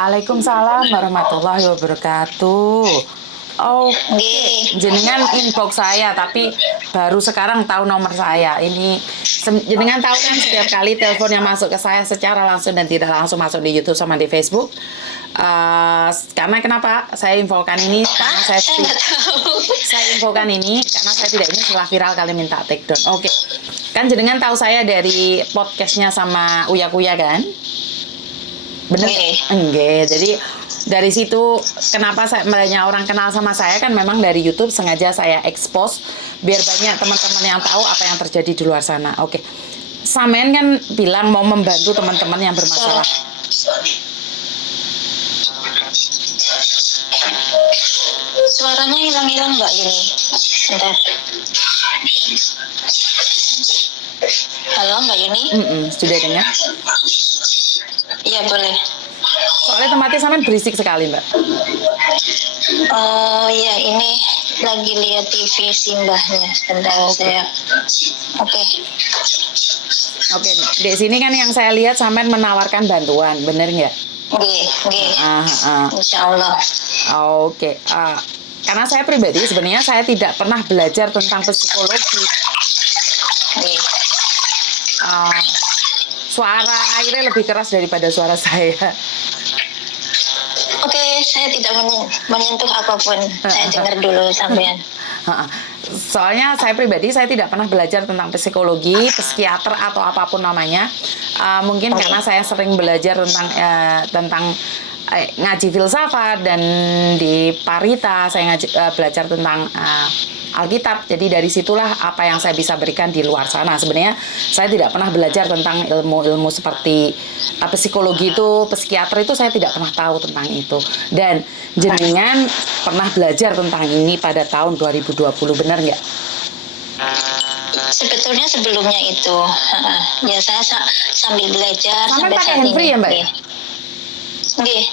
Waalaikumsalam warahmatullahi wabarakatuh. Oke, Nggih. jenengan inbox saya, tapi baru sekarang tahu nomor saya. Ini jenengan tahu kan setiap kali telepon yang masuk ke saya secara langsung dan tidak langsung masuk di YouTube sama di Facebook. Karena kenapa saya infokan ini? Karena Saya nggak tahu. saya infokan ini karena saya tidak ingin setelah viral kali minta take down. Oke, kan jenengan tahu saya dari podcastnya sama Uya Kuya kan? Bener? Nggih. Enggak. Jadi dari situ kenapa banyak orang kenal sama saya kan memang dari YouTube sengaja saya expose biar banyak teman-teman yang tahu apa yang terjadi di luar sana. Oke. Samen kan bilang mau membantu teman-teman yang bermasalah. Suaranya hilang-hilang Mbak Yuni. Bentar. Halo Mbak Yuni? Sudah dengar? Iya boleh. Soalnya tempatnya samen berisik sekali, Mbak. Oh iya, ini lagi lihat TV simbahnya. Bentar saya. Oke. Oke, di sini kan yang saya lihat samen menawarkan bantuan, bener nggak? Nggih, nggih. Ah. Insya Allah. Oke, karena saya pribadi sebenarnya saya tidak pernah belajar tentang psikologi. Nggih. Suara airnya lebih keras daripada suara saya. Oke, saya tidak menyentuh apapun. Saya dengar dulu sampean. Soalnya saya pribadi saya tidak pernah belajar tentang psikologi, psikiater atau apapun namanya. Mungkin karena saya sering belajar tentang ngaji filsafat dan di Parita saya belajar tentang Alkitab. Jadi dari situlah apa yang saya bisa berikan di luar sana. Sebenarnya saya tidak pernah belajar tentang ilmu-ilmu seperti psikologi itu, psikiater itu saya tidak pernah tahu tentang itu. Dan jenengan pernah belajar tentang ini pada tahun 2020, benar nggak? Sebetulnya sebelumnya itu, ya saya sambil belajar Sampai sampai pakai saat handfree ini. ya, Mbak? Nggih.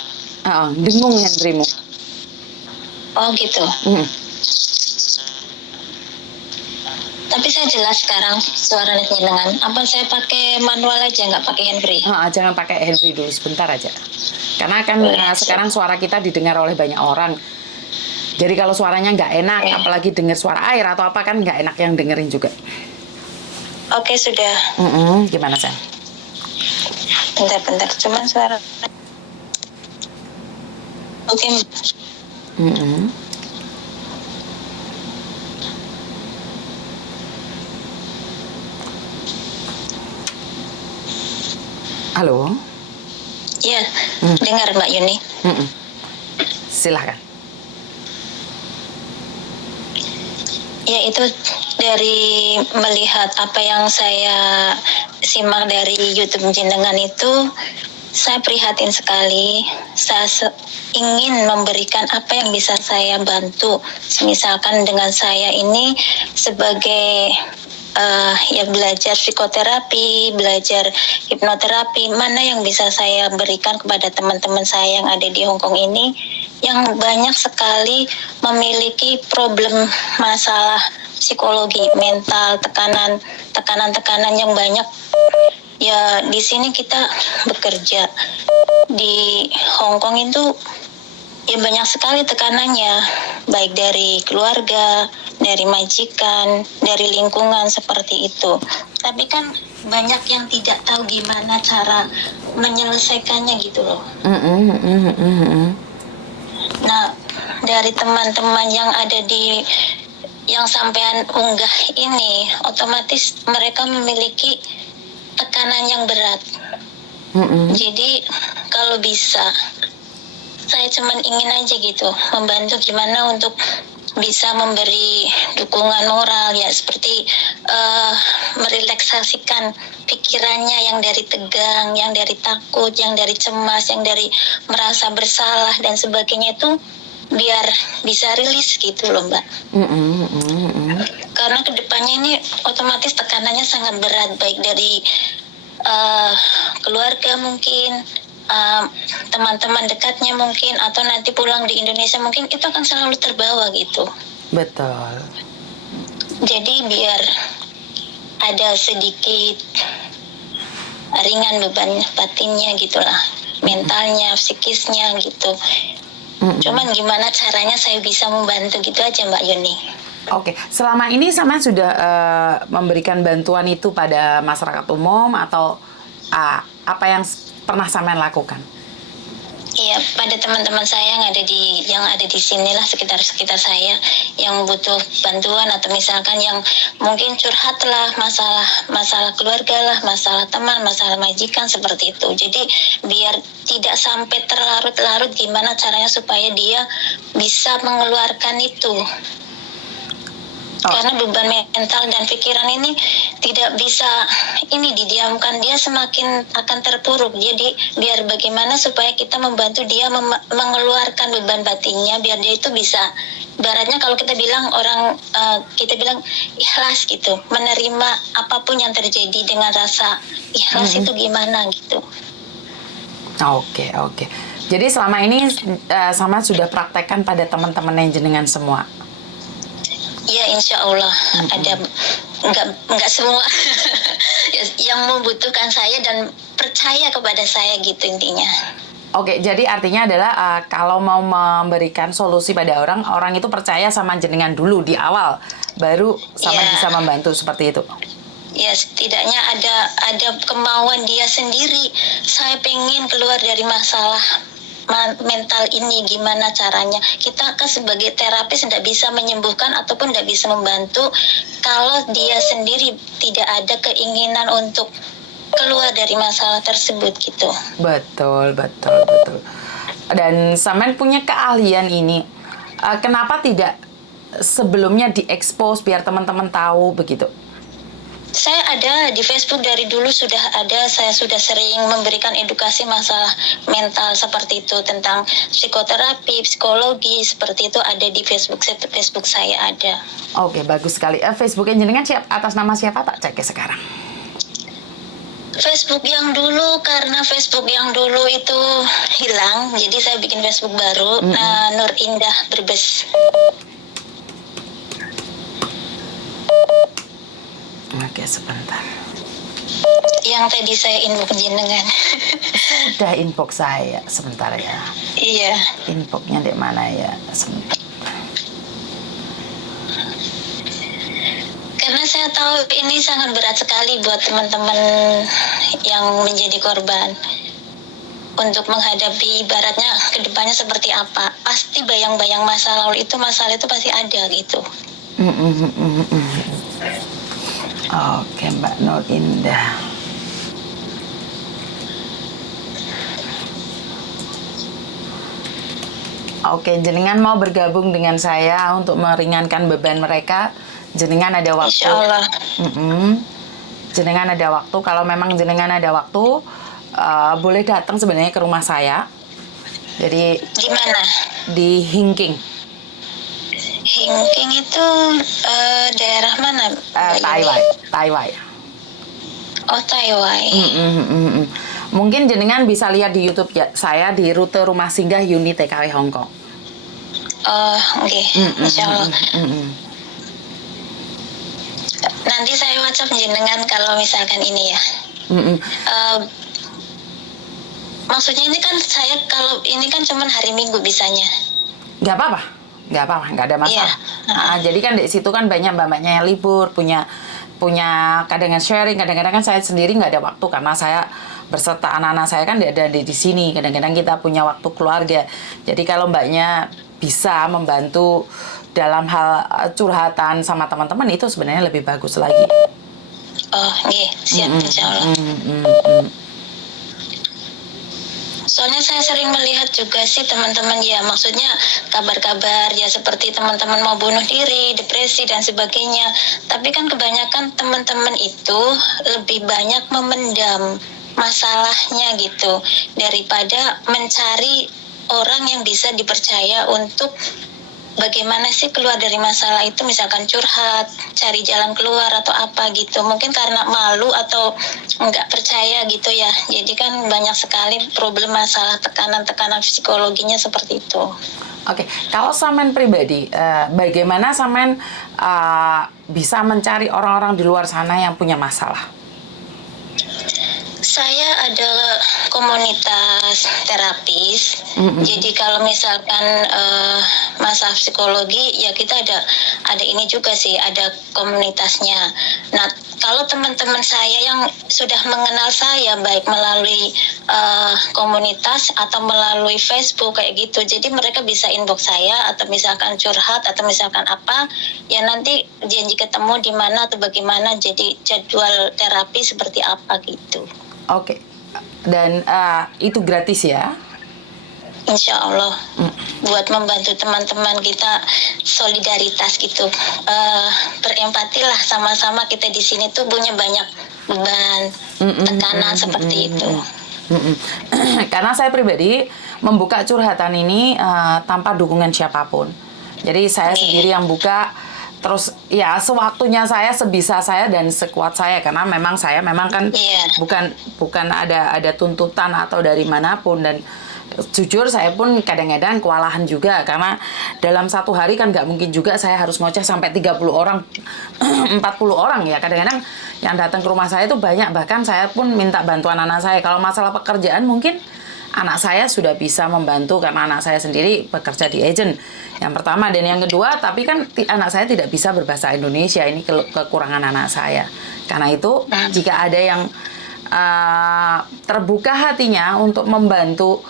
Dengung handfreemu. Oh gitu. Tapi saya jelas sekarang suaranya dengan apa saya pakai manual aja, nggak pakai handfree. Jangan pakai handfree dulu sebentar aja. Karena kan sekarang suara kita didengar oleh banyak orang. Jadi kalau suaranya nggak enak, apalagi dengar suara air atau apa kan nggak enak yang dengerin juga. Oke sudah. Gimana Sam? Bentar, cuman suara. Oke. Halo? Ya, dengar Mbak Yuni. Silahkan. Ya itu dari melihat apa yang saya simak dari YouTube jenengan itu, saya prihatin sekali. Saya ingin memberikan apa yang bisa saya bantu. Misalkan dengan saya ini sebagai ya belajar psikoterapi, belajar hipnoterapi, mana yang bisa saya berikan kepada teman-teman saya yang ada di Hong Kong ini yang banyak sekali memiliki problem masalah psikologi, mental, tekanan yang banyak. Ya di sini kita bekerja di Hong Kong itu ya banyak sekali tekanannya, baik dari keluarga, dari majikan, dari lingkungan seperti itu. Tapi kan banyak yang tidak tahu gimana cara menyelesaikannya gitu loh. Nah, dari teman-teman yang ada di yang sampean unggah ini, otomatis mereka memiliki tekanan yang berat. Jadi kalau bisa, saya cuman ingin aja gitu membantu gimana untuk bisa memberi dukungan moral ya seperti merelaksasikan pikirannya yang dari tegang, yang dari takut, yang dari cemas, yang dari merasa bersalah dan sebagainya itu biar bisa rilis gitu loh Mbak. Karena kedepannya ini otomatis tekanannya sangat berat baik dari keluarga mungkin, teman-teman dekatnya mungkin, atau nanti pulang di Indonesia mungkin itu akan selalu terbawa gitu. Betul. Jadi biar ada sedikit ringan beban batinnya gitulah. mentalnya, psikisnya gitu. Cuman gimana caranya saya bisa membantu gitu aja Mbak Yuni. Oke, selama ini Saman sudah memberikan bantuan itu pada masyarakat umum atau apa yang pernah Saman lakukan? Iya, pada teman-teman saya yang ada di sinilah sekitar saya yang butuh bantuan atau misalkan yang mungkin curhat lah masalah keluarga lah, masalah teman, masalah majikan seperti itu. Jadi biar tidak sampai terlarut-larut gimana caranya supaya dia bisa mengeluarkan itu. Karena beban mental dan pikiran ini tidak bisa ini didiamkan, dia semakin akan terpuruk. Jadi biar bagaimana supaya kita membantu dia mengeluarkan beban batinnya biar dia itu bisa, ibaratnya kalau kita bilang kita bilang ikhlas gitu, menerima apapun yang terjadi dengan rasa ikhlas itu gimana gitu. Oke. Jadi selama ini sama sudah praktekkan pada teman-teman yang jenengan semua. Ya insya Allah ada, nggak semua yang membutuhkan saya dan percaya kepada saya gitu intinya. Oke, jadi artinya adalah kalau mau memberikan solusi pada orang itu percaya sama jenengan dulu di awal, baru sama bisa membantu seperti itu. Ya setidaknya ada kemauan dia sendiri. Saya pengen keluar dari masalah mental ini, gimana caranya. Kita kan sebagai terapis tidak bisa menyembuhkan ataupun tidak bisa membantu kalau dia sendiri tidak ada keinginan untuk keluar dari masalah tersebut gitu. Betul. Dan Saman punya keahlian ini, kenapa tidak sebelumnya diekspos biar teman-teman tahu begitu? Saya ada di Facebook dari dulu sudah ada, saya sudah sering memberikan edukasi masalah mental seperti itu, tentang psikoterapi, psikologi, seperti itu ada di Facebook saya ada. Oke, bagus sekali. Facebooknya jenengan atas nama siapa tak cek sekarang? Facebook yang dulu, karena Facebook yang dulu itu hilang, jadi saya bikin Facebook baru, Nur Indah Brebes. Oke, sebentar. Yang tadi saya inbox jenengan. Sudah inbox saya, sebentar ya. Iya. Inboxnya di mana ya? Sebentar. Karena saya tahu ini sangat berat sekali buat teman-teman yang menjadi korban. Untuk menghadapi ibaratnya kedepannya seperti apa. Pasti bayang-bayang masalah itu pasti ada gitu. Oke, Mbak Nur Indah. Oke, jenengan mau bergabung dengan saya untuk meringankan beban mereka. Jenengan ada waktu. Insya Allah. Jenengan ada waktu. Kalau memang jenengan ada waktu, boleh datang sebenarnya ke rumah saya. Jadi di mana? Di Hingking. Hingking itu daerah mana? Taiwai. Oh, Taiwai. Mungkin jenengan bisa lihat di YouTube ya, saya di rute rumah singgah Uni TKW Hong Kong. Oh, oke. Insya Allah. Nanti saya WhatsApp jenengan kalau misalkan ini ya. Maksudnya ini kan saya kalau ini kan cuman hari Minggu bisanya. Nggak apa-apa, nggak ada masalah. Jadi kan di situ kan banyak mbak-mbaknya yang libur, punya kadang-kadang sharing, kadang-kadang kan saya sendiri nggak ada waktu karena saya berserta anak-anak saya kan ada di sini. Kadang-kadang kita punya waktu keluarga. Jadi kalau mbaknya bisa membantu dalam hal curhatan sama teman-teman itu sebenarnya lebih bagus lagi. Oh, iya, siap insya Allah. Soalnya saya sering melihat juga sih teman-teman ya, maksudnya kabar-kabar ya seperti teman-teman mau bunuh diri, depresi dan sebagainya. Tapi kan kebanyakan teman-teman itu lebih banyak memendam masalahnya gitu daripada mencari orang yang bisa dipercaya untuk bagaimana sih keluar dari masalah itu, misalkan curhat, cari jalan keluar atau apa gitu. Mungkin karena malu atau nggak percaya gitu ya. Jadi kan banyak sekali problem masalah tekanan-tekanan psikologinya seperti itu. Oke, kalau Samen pribadi, bagaimana Samen bisa mencari orang-orang di luar sana yang punya masalah? Saya ada komunitas terapis. Jadi kalau misalkan masalah psikologi, ya kita ada ini juga sih, ada komunitasnya. Nah, kalau teman-teman saya yang sudah mengenal saya baik melalui komunitas atau melalui Facebook kayak gitu, jadi mereka bisa inbox saya atau misalkan curhat atau misalkan apa, ya nanti janji ketemu di mana atau bagaimana, jadi jadwal terapi seperti apa gitu. Oke. Dan itu gratis ya? Insya Allah, buat membantu teman-teman kita, solidaritas gitu. Berempati lah, sama-sama kita di sini tuh punya banyak beban, tekanan seperti itu. Karena saya pribadi membuka curhatan ini tanpa dukungan siapapun. Jadi saya sendiri yang buka, terus ya sewaktunya saya, sebisa saya dan sekuat saya, karena memang saya kan bukan ada tuntutan atau dari manapun. Dan jujur saya pun kadang-kadang kewalahan juga, karena dalam satu hari kan nggak mungkin juga saya harus ngoceh sampai 30 orang 40 orang ya. Kadang-kadang yang datang ke rumah saya itu banyak, bahkan saya pun minta bantuan anak saya. Kalau masalah pekerjaan mungkin anak saya sudah bisa membantu, karena anak saya sendiri bekerja di agent yang pertama. Dan yang kedua, tapi kan anak saya tidak bisa berbahasa Indonesia, ini kekurangan anak saya. Karena itu jika ada yang terbuka hatinya untuk membantu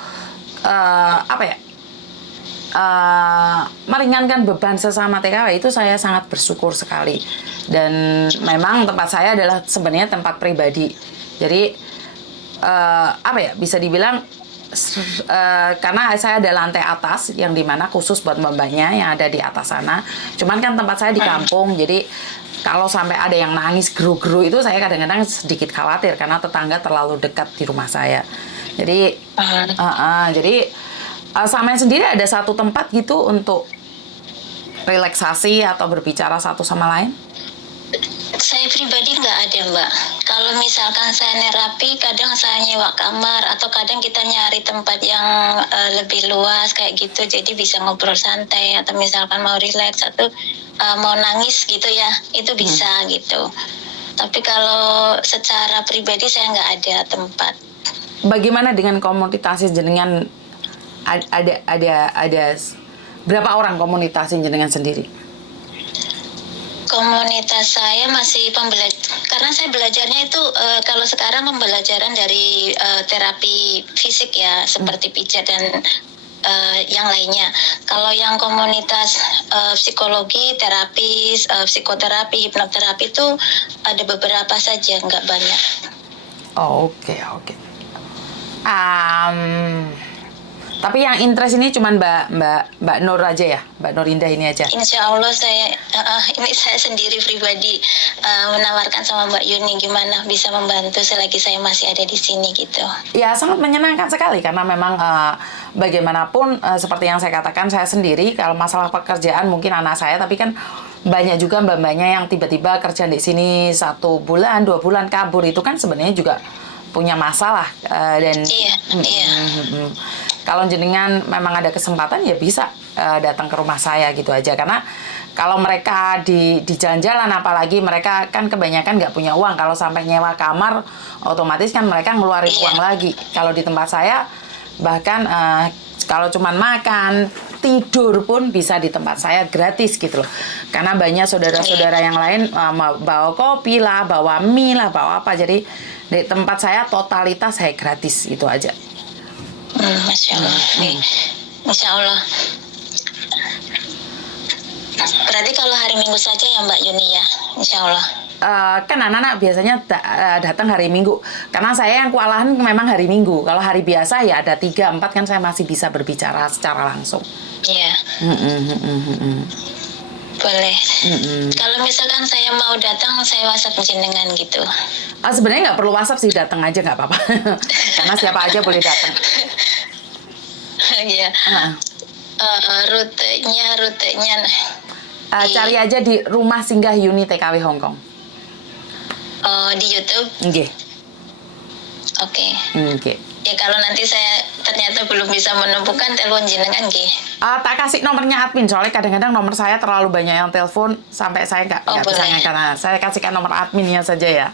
meringankan beban sesama TKW, itu saya sangat bersyukur sekali. Dan memang tempat saya adalah sebenarnya tempat pribadi, jadi bisa dibilang karena saya ada lantai atas yang dimana khusus buat mbak-mbaknya yang ada di atas sana. Cuman kan tempat saya di kampung, jadi kalau sampai ada yang nangis geru-geru itu saya kadang-kadang sedikit khawatir, karena tetangga terlalu dekat di rumah saya. Jadi sama sendiri ada satu tempat gitu untuk relaksasi atau berbicara satu sama lain. Saya pribadi nggak ada, Mbak. Kalau misalkan saya nerapi, kadang saya nyewa kamar atau kadang kita nyari tempat yang lebih luas kayak gitu, jadi bisa ngobrol santai atau misalkan mau relax atau mau nangis gitu ya, itu bisa gitu. Tapi kalau secara pribadi saya nggak ada tempat. Bagaimana dengan komunitas jenengan? Ada berapa orang komunitas jenengan sendiri? Komunitas saya masih karena saya belajarnya itu kalau sekarang pembelajaran dari terapi fisik ya, seperti pijat dan yang lainnya. Kalau yang komunitas psikologi, terapis, psikoterapi, hipnoterapi itu ada beberapa saja, nggak banyak. Oke. Tapi yang interest ini cuma Mbak Nur aja ya, Mbak Nur Indah ini aja. Insya Allah ini saya sendiri pribadi menawarkan sama Mbak Yuni gimana bisa membantu selagi saya masih ada di sini gitu. Ya sangat menyenangkan sekali, karena memang bagaimanapun seperti yang saya katakan, saya sendiri kalau masalah pekerjaan mungkin anak saya, tapi kan banyak juga mbak-mbaknya yang tiba-tiba kerja di sini 1 bulan 2 bulan kabur, itu kan sebenarnya juga punya masalah dan kalau jenengan memang ada kesempatan ya bisa datang ke rumah saya gitu aja. Karena kalau mereka di jalan-jalan, apalagi mereka kan kebanyakan nggak punya uang, kalau sampai nyewa kamar otomatis kan mereka ngeluarin uang lagi. Kalau di tempat saya bahkan kalau cuman makan, tidur pun bisa di tempat saya gratis gitu loh. Karena banyak saudara-saudara yang lain bawa kopi lah, bawa mie lah, bawa apa. Jadi di tempat saya totalitas saya gratis, itu aja. Masya Allah. Insya Allah. Berarti kalau hari Minggu saja ya Mbak Yuni ya, Insya Allah. Kan anak-anak biasanya datang hari Minggu, karena saya yang kewalahan memang hari Minggu. Kalau hari biasa ya ada 3-4 kan saya masih bisa berbicara secara langsung. Iya. Boleh. Kalau misalkan saya mau datang, saya WhatsApp jenengan gitu. Sebenarnya nggak perlu WhatsApp sih, datang aja nggak apa-apa. Karena siapa aja boleh datang. Iya. Rutenya. Cari aja di Rumah Singgah Yuni TKW Hongkong. Di YouTube. Nggih. Oke. Nggih. Ya kalau nanti saya ternyata belum bisa menemukan, telepon jenengan nggih. Tak kasih nomornya admin, soalnya kadang-kadang nomor saya terlalu banyak yang telepon sampai saya nggak bisa ngangkat. Saya kasihkan nomor adminnya saja ya.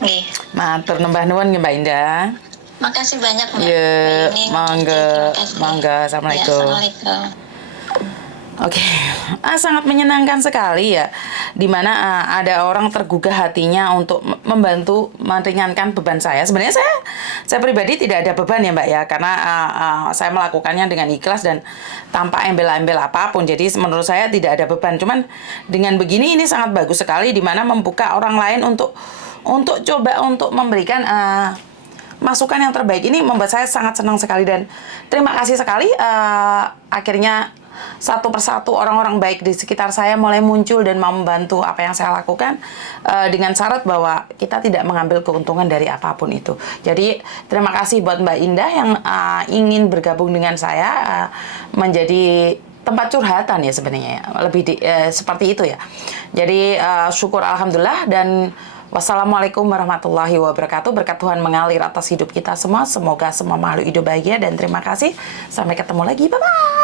Nggih. Matur nembah nuwun nggih Mbak Indah. Makasih banyak Mbak. Ya, Mbak Yuning. mangga, Terima kasih. mangga. Ya, Assalamualaikum. Assalamualaikum. Oke, sangat menyenangkan sekali ya, dimana ada orang tergugah hatinya untuk membantu meringankan beban saya. Sebenarnya saya pribadi tidak ada beban ya Mbak ya, karena saya melakukannya dengan ikhlas dan tanpa embel-embel apapun. Jadi menurut saya tidak ada beban. Cuman dengan begini ini sangat bagus sekali, dimana membuka orang lain untuk coba untuk memberikan masukan yang terbaik. Ini membuat saya sangat senang sekali dan terima kasih sekali. Akhirnya satu persatu orang-orang baik di sekitar saya mulai muncul dan mau membantu apa yang saya lakukan, dengan syarat bahwa kita tidak mengambil keuntungan dari apapun itu. Jadi terima kasih buat Mbak Indah yang ingin bergabung dengan saya, menjadi tempat curhatan ya sebenarnya, lebih seperti itu ya. Jadi syukur alhamdulillah dan wassalamualaikum warahmatullahi wabarakatuh. Berkat Tuhan mengalir atas hidup kita semua. Semoga semua makhluk hidup bahagia dan terima kasih. Sampai ketemu lagi. Bye-bye.